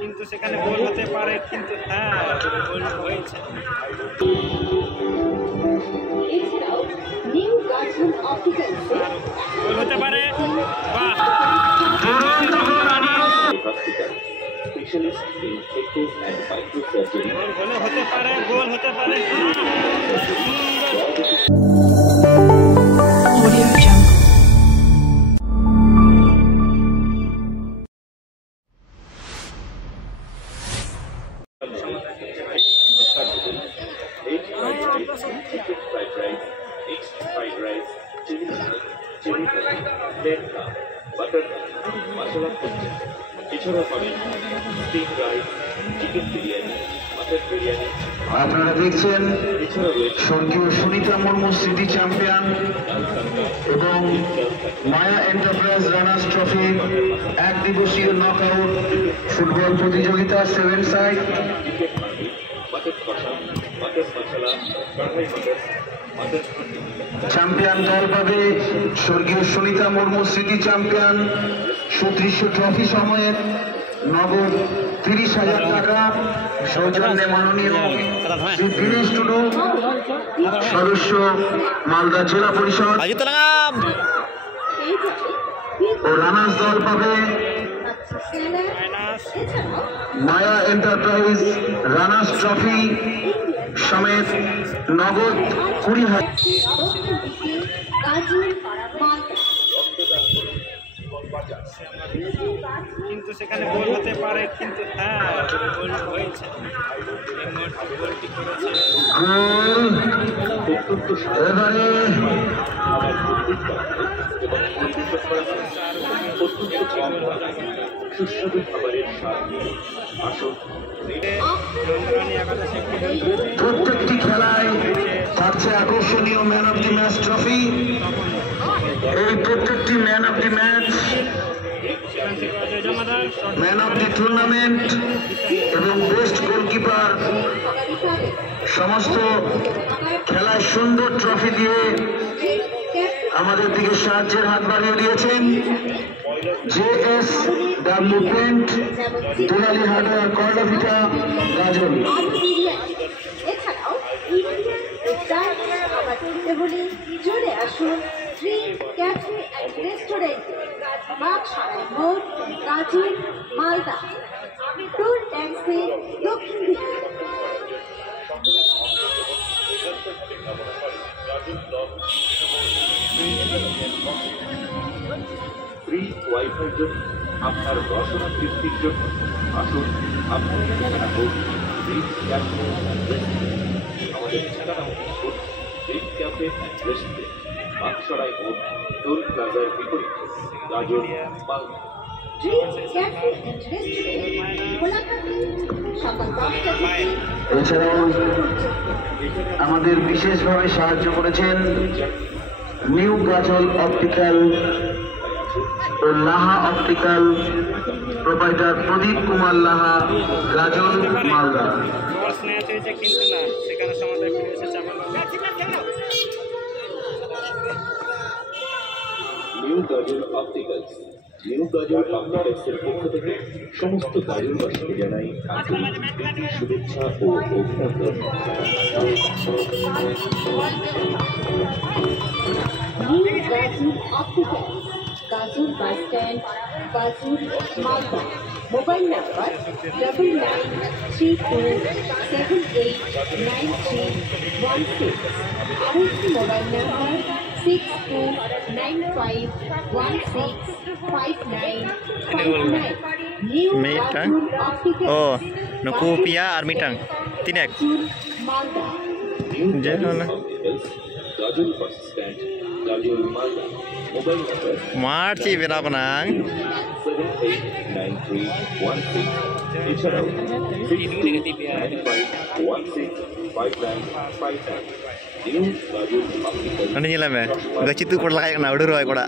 কিন্তু সেখানে গোল হতে পারে, কিন্তু হ্যাঁ গোল হয়েছে। গোল হতে পারে, বাহ! গোল হতে পারে, গোল হতে পারে। আপনারা দেখছেন স্বর্গীয় সুনিতা মুর্মু স্মৃতি চ্যাম্পিয়ন এবং মায়া এন্টারপ্রাইজ রানার্স ট্রফি এক দিবসীয় নকআউট ফুটবল প্রতিযোগিতা 7 সাইড। চ্যাম্পিয়ন দল পাবে স্বর্গীয় সুনিতা মুর্মু স্মৃতি চ্যাম্পিয়ন সুদৃশ্য ট্রফি সময়েত নগদ 30,000 টাকা সৌজন্যে মাননীয় শ্রী দীনেশ টুডু সদস্য মালদা জেলা পরিষদ ও রানার্স দল পাবে মায়া এন্টারপ্রাইজ রানার্স ট্রফি সমেত নগদ 20,000। কিন্তু সেখানে গোল হতে পারে, কিন্তু হ্যাঁ গোল হয়েছে। এবারে প্রত্যেকটি খেলায় থাকছে আকর্ষণীয় man of the match trophy. এই প্রত্যেকটি man of the match, man of the tournament এবং বেস্ট গোলকিপার সমস্ত খেলায় সুন্দর ট্রফি দিয়ে আমাদের দিকে সাহায্যের হাত বাড়িয়ে দিয়েছেন JSW পেন্ট, দুলালি হার্ডওয়্যার, কর্ডাভিটা, গাজল। চলে আসুন শ্রী ক্যাফে অ্যান্ড রেস্টুরেন্ট, বাগসারাই মোড়, গাজীর, মালদা। টুর ট্যাক্সি দক্ষিণ দিকে। ফ্রি ওয়াইফাইয়ের জন্য আপনার দর্শনা তৃপ্তির জন্য আসুন আপনার ঠিকানা হোক ব্রিজ ক্যাফে অ্যান্ড রেস্টুরেন্ট। আমাদের ঠিকানা হোক ব্রিজ ক্যাফে অ্যান্ড রেস্টুরেন্ট, বাগসারাই মোড়, টোল প্লাজার বিপরীতে, গাজল, মালদা। এছাড়াও আমাদের বিশেষভাবে সাহায্য করেছেন নিউ গাজল অপটিক্যাল ও লাহা অপটিক্যাল প্রোপাইটার প্রদীপ কুমার লাহা, গাজল, মালদা। কিন্তু না সেখানে সমাধান ফিরে এসেছে। New Gazole opticals, new Gazole অপটিক্যালসের পক্ষ থেকে সমস্ত গাজলবাসীকে জানাই আন্তরিক শুভেচ্ছা ও অভিনন্দন। নিউ গাজল অপটিক্যালস, গাজল bus stand, Gazole, Malda. Mobile number 9932789316। আরেকটি mobile number 6295165959। New Gazole opticals, oh nuku pia armitang tinek Malda. je hola Gazole bus stand, Gazole, Malda. Mobile number marchi bena banang 789316। এছাড়াও 6295165959। New Gazole opticals Ano nila me? Gachi tu pun layak na udah roy koda.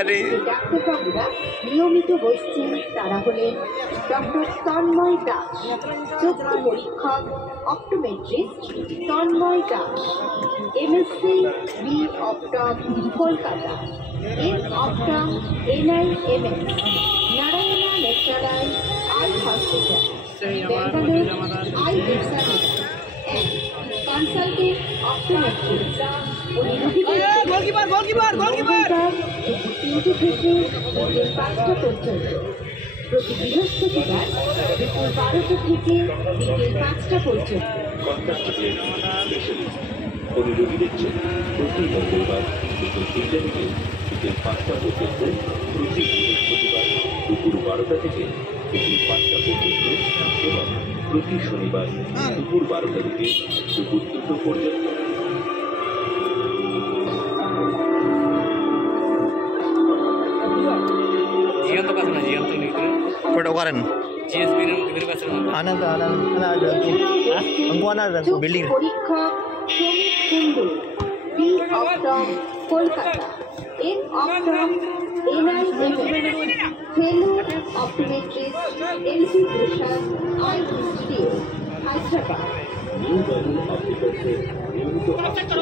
Aduh. ডাক্তারবাবুরা নিয়মিত বসছেন তারা হলেন doctor Tanmoy Das, চক্ষু পরীক্ষক optometrist Tanmoy Das, MSc B optom Kolkata, M optom NIMS, Narayana lecturer eye hospital, Bangalore eye examiner, consultant optometrist. তিনটে থেকে বিকেল 5টা পর্যন্ত, প্রতি বৃহস্পতিবার দুপুর 12টা থেকে বিকেল 5টা পর্যন্ত। কন্ট্যাক্ট লেন্স স্পেশালিস্ট কোনো রোগী দেখছেন প্রতি মঙ্গলবার দুপুর 3টা থেকে বিকেল 5টা পর্যন্ত, প্রতি বৃহস্পতিবার দুপুর 12টা থেকে দুপুর 5টা পর্যন্ত এবং প্রতি শনিবার দুপুর 12টা থেকে দুপুর 2টো পর্যন্ত। জিয়ন্ত কাছে না জিয়ন্ত নিকরে Pernah karen? জিএসপি এর ভিতরে কাছে না Ana ada Angku ana ada building. পরীক্ষক Sramik Kundu, B optom Kolkata, M optom NIMS, fellow optometrist LP Prasad eye institute, Hyderabad. New Gazole অপটিক্যালসের নিয়মিত আসছেন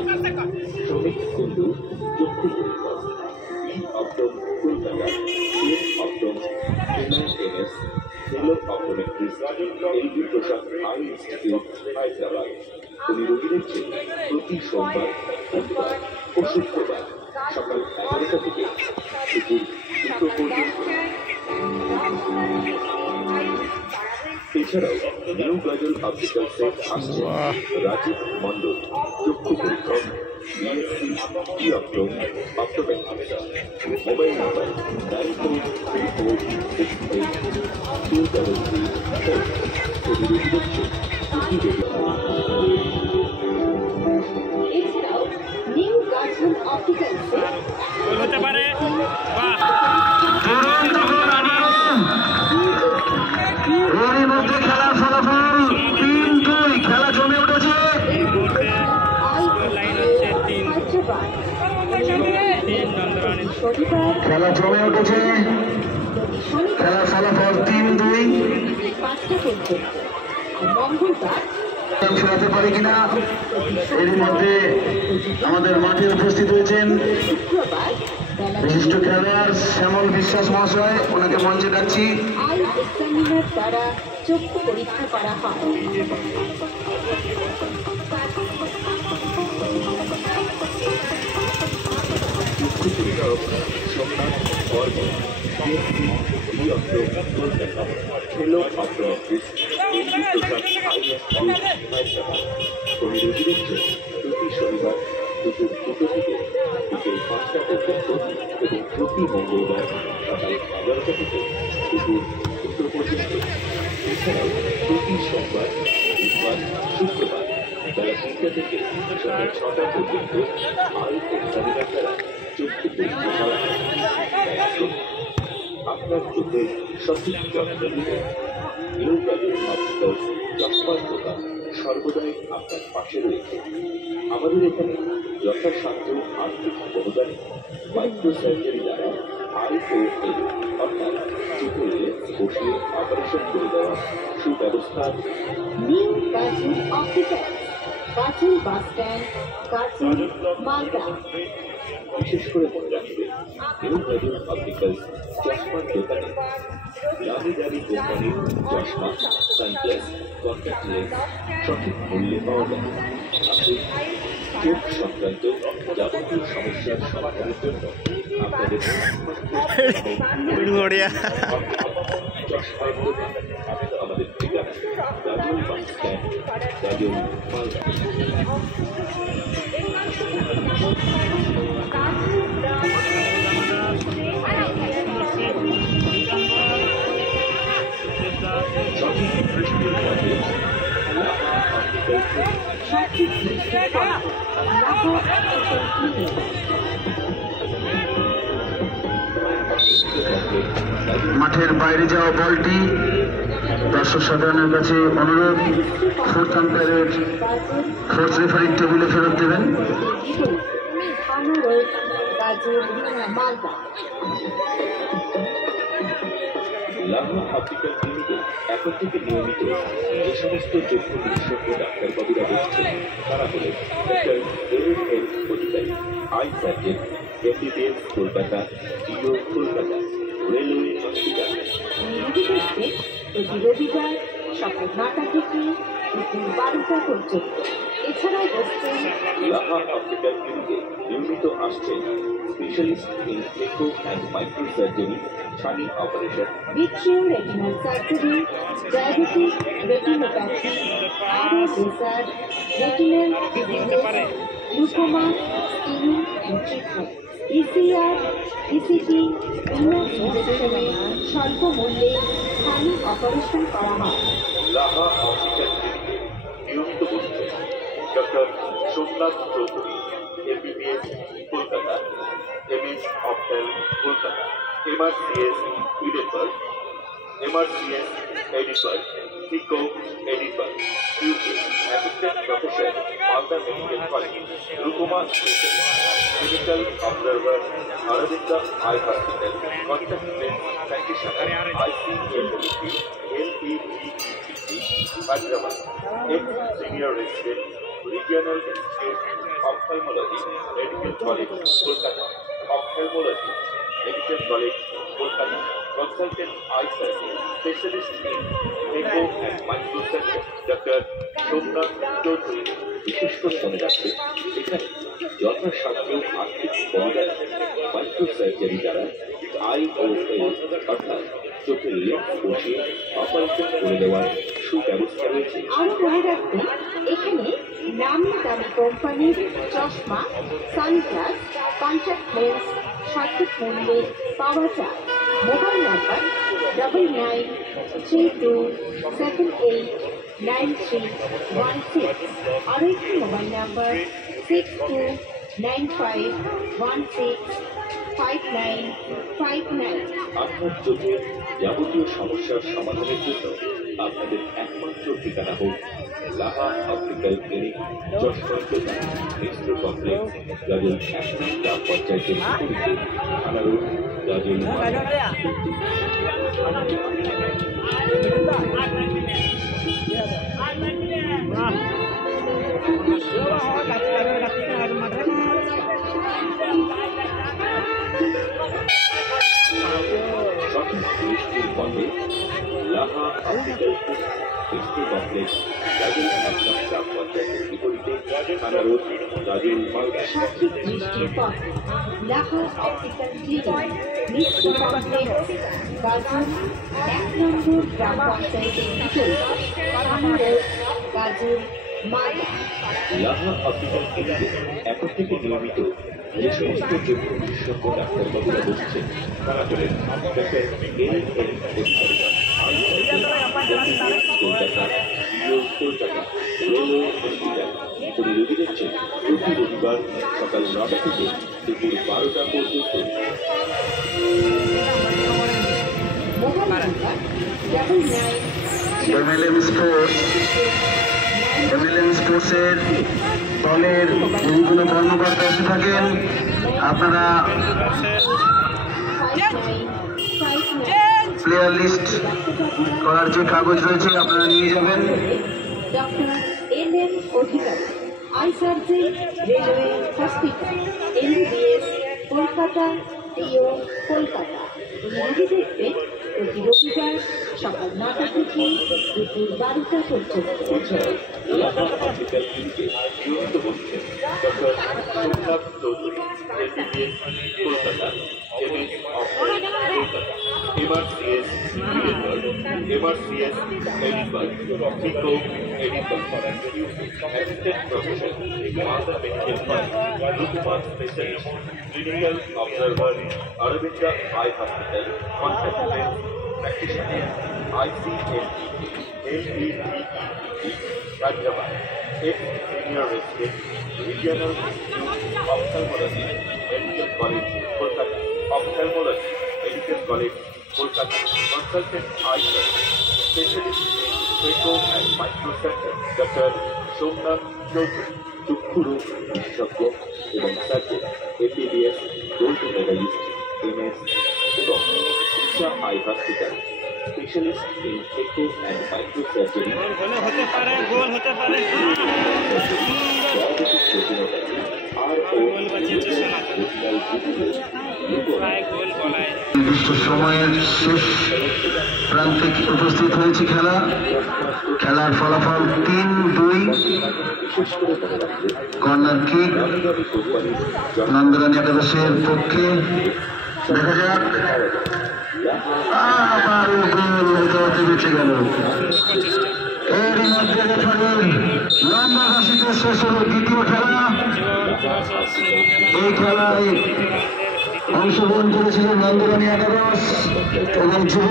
শ্রমিক কুণ্ডু, চক্ষু পরীক্ষক, B optom Kolkata, M optom NIMS, fellow optometrist LP Prasad eye institute, Hyderabad. উনি রোগী দেখছেন প্রতি সোমবার, বুধবার ও শুক্রবার সকাল 11টা থেকে দুপুর 2টো পর্যন্ত। এছাড়াও নিউ গাজল অপটিক্যালসে আসছে রাজীব মণ্ডল, চক্ষু পরীক্ষক, বিএসসি ই অপটম অপটোমেট্রিস্ট। Mobile number 9434682334। উনি রোগী দেখছেন প্রতি এছাড়াও নিউ গাজল অপটিক্যালসে গোল হতে পারে। বাহ, এরই মধ্যে খেলার ফলাফল 3-2, খেলা জমে উঠেছে। এই মুহূর্তে স্কোর লাইন হচ্ছে 3 হায়দ্রাবাদ। 3 নন্দরানী। শনিবার খেলা জমে উঠেছে, প্রতি শনিবার খেলার ফলাফল 3-2। 5টা পর্যন্ত, আর মঙ্গলবার শোনাতে পারি কিনা। এরই মধ্যে আমাদের মাঠে উপস্থিত হয়েছেন শুক্রবার বেলা বিশিষ্ট খেলোয়াড় শ্যামল বিশ্বাস মহাশয়, ওনাকে মঞ্চে ডাকছি। আই এক্সামিনার দ্বারা চক্ষু পরীক্ষা করা হয়। চক্ষু পরীক্ষক সোমনাথ বর্মন, বিএসসি ই অপটম কলকাতা, ফেলো optometrist LP Prasad eye institute, Hyderabad. উনি রোগী দেখছেন প্রতি শনিবার দুপুর 2টো থেকে বিকেল 5টা পর্যন্ত এবং প্রতি মঙ্গলবার সকাল 11টা থেকে দুপুর 2টো পর্যন্ত। এছাড়াও প্রতি সোমবার, বুধবার, শুক্রবার বেলা 3টা থেকে সকাল 6টা পর্যন্ত আই এক্সামিনার দ্বারা চক্ষু পরীক্ষা করা হয়। আসুন, আপনার চোখের সঠিক যত্ন নিতে নিউ গাজল অপটিক্যালস চশমার দোকান সর্বদাই আপনার পাশে রয়েছে। আমাদের এখানে যথাসাধ্য আর্থিক অনুদানে মাইক্রো সার্জারি দ্বারা IOA অর্থাৎ চোখের লেন্স বসিয়ে অপারেশন করে দেওয়ার সুব্যবস্থা আছে। নিউ গাজল অপটিক্যালস, গাজল বাস স্ট্যান্ড, গাজল, মালদা। বিশেষ করে মনে রাখবেন, নিউ গাজল অপটিক্যালস চশমার দোকানে দামি দামি কোম্পানির চশমা, সানগ্লাস, কন্ট্যাক্ট লেন্স সঠিক মূল্যে পাওয়া যায়। আসুন, চোখ সংক্রান্ত যাবতীয় সমস্যার সমাধানের জন্য আপনাদের Gloria. চশমার দোকান। আমাদের ঠিকানা গাজল বাস স্ট্যান্ড, গাজল, মালদা। সঠিক দৃষ্টির পথে লাভা অপটিক্যালসের সঠিক দৃষ্টির পথে লাভা অপটিক্যাল ক্লিনিক। মাঠের বাইরে যাওয়া বলটি দর্শক সাধারণের কাছে অনুরোধ, ফোর্থ আম্পায়ারের ফোর্থ রেফারির টেবিলে ফেরত দেবেন। লাভা অপটিক্যাল ক্লিনিকে এখন থেকে নিয়মিত যে সমস্ত যোগ্য বিশেষজ্ঞ ডাক্তারবাবুরা বসছেন তারা হলেন doctor L Adhikari, eye surgeon, MBBS Kolkata, DO Kolkata, railway hospital. প্রতি রবিবার সকাল 9টা থেকে দুপুর 12টা পর্যন্ত। এছাড়াও বসছেন লাভা অপটিক্যাল ক্লিনিকে নিয়মিত আসছেন specialist in echo and micro surgery, ছানি operation, vitreo retinal surgery, diabetes retinopathy, আরও laser, retinal disease, glaucoma, screening and treatment, ECR, ECT, image ইনজেকশনে স্বল্প মূল্যে ছানি অপারেশন করা হয়। লাভা অপটিক্যাল ক্লিনিকে নিয়মিত বসছেন doctor Somnath Chaudhary, MBBS Kolkata, MS ophthal Kolkata, MRCS Edinburgh, MRCS Edinburgh, FICO Edinburgh, UK, assistant professor, Malda medical college, glaucoma clinical observer, Aravind eye hospital, contact lens practitioner, ICLP, LEDT, Hyderabad, ex senior resident, regional institute, ophthalmology, medical college, Kolkata, ophthalmology, medical college, Kolkata, consultant eye surgeon, specialist in echo and micro surgery, doctor Somnath Chaudhary. বিশেষ করে মনে রাখবে, এখানে যথাসাধ্য আর্থিক বলিদান micro surgery দ্বারা IOL অর্থাৎ চোখের লেন্স বসিয়ে অপারেশন করে দেওয়ার সুব্যবস্থা রয়েছে। আরও মনে রাখবেন, এখানে নামি দামি কোম্পানির চশমা, সানগ্লাস, কন্ট্যাক্ট লেন্স সঠিক মূল্যে পাওয়া যায়। Mobile number 9932789316। আরও একটি মোবাইল নাম্বার 6295165959। আপনার চোখের যাবতীয় সমস্যার সমাধানের জন্য আপনাদের একমাত্র ঠিকানা হোক লাভা অপটিক্যাল ক্লিনিক, যশবন্তপুর, মিশ্র কমপ্লেক্স, গাজল 1 নং গ্রাম পঞ্চায়েতের বিপরীতে, থানা রোড, গাজল, মালদা। সঠিক দৃষ্টির পথে লাভা অপটিক্যাল ক্লিনিক, মিশ্র কমপ্লেক্স, গাজল 1 নং গ্রাম পঞ্চায়েতের বিপরীতে, থানা রোড, গাজল, মালদা। সঠিক দৃষ্টির পথ লাভা অপটিক্যাল ক্লিনিক, মিশ্র কমপ্লেক্স, গাজল 1 নম্বর গ্রাম পঞ্চায়েতের বিপরীতে, থানা রোড, গাজল, মালদা। লাভা অপটিক্যাল ক্লিনিকে এখন থেকে নিয়মিত যে সমস্ত যোগ্য বিশেষজ্ঞ ডাক্তারবাবুরা বসছেন তারা হলেন doctor L Adhikari, eye surgeon, MBBS Kolkata, DO Kolkata, railway hospital. উনি রোগী দেখছেন প্রতি রবিবার সকাল 9টা থেকে দুপুর 12টা পর্যন্ত। মোবাইল নাম্বার 99 এমএলএম স্পোর্টসের দলের যদি কোনো কর্মকর্তা এসে থাকেন, আপনারা প্লেয়ার লিস্ট করার যে কাগজ রয়েছে আপনারা নিয়ে যাবেন। Doctor L Adhikari, eye surgeon, railway hospital, MBBS Kolkata, DO Kolkata. রোগী দেখবেন প্রতি রবিবার সকাল 9টা থেকে দুপুর 12টা পর্যন্ত। এছাড়াও লাভা অপটিক্যাল ক্লিনিকে নিয়মিত বসছেন doctor Somnath Chaudhary, MBBS Kolkata, MS ophthal Kolkata, MRCS Edinburgh, MRCS Edinburgh, FICO Edinburgh, assistant professor, Malda medical college, glaucoma specialist, clinical observer, Aravind eye hospital, contact lens practitioner, ICLP, LEDT, Hyderabad, ex senior resident, regional institute, ophthalmology, medical college, Kolkata, ophthalmology, medical college, Kolkata, consultant eye surgeon, Specialist Echo and Micro Center, Dr. Somnath Chaudhary, চক্ষুরোগ বিশেষজ্ঞ এবং surgeon, MBBS gold medalist, MS এবং Isha eye hospital, specialist in echo and micro surgery, গোল হলে হতে পারে, গোল হতে পারে। Diabetes retinopathy, গোল বাঁচিয়েছে সোনা। প্রায় গোল বলায়। নির্দিষ্ট সময়ের শেষ প্রান্তে উপস্থিত হয়েছে খেলার ফলাফল 3-2। কর্নার কিক নন্দরানী একাদশের পক্ষে। দেখা যাক, আবারও গোল হতে হতে বেঁচে গেল। এরই মধ্যে রেফারির লম্বা ঘাসিতে শেষ হল দ্বিতীয় খেলা। এই খেলায় অংশগ্রহণ করেছিলেন নন্দরানী একাদশ এবং যুব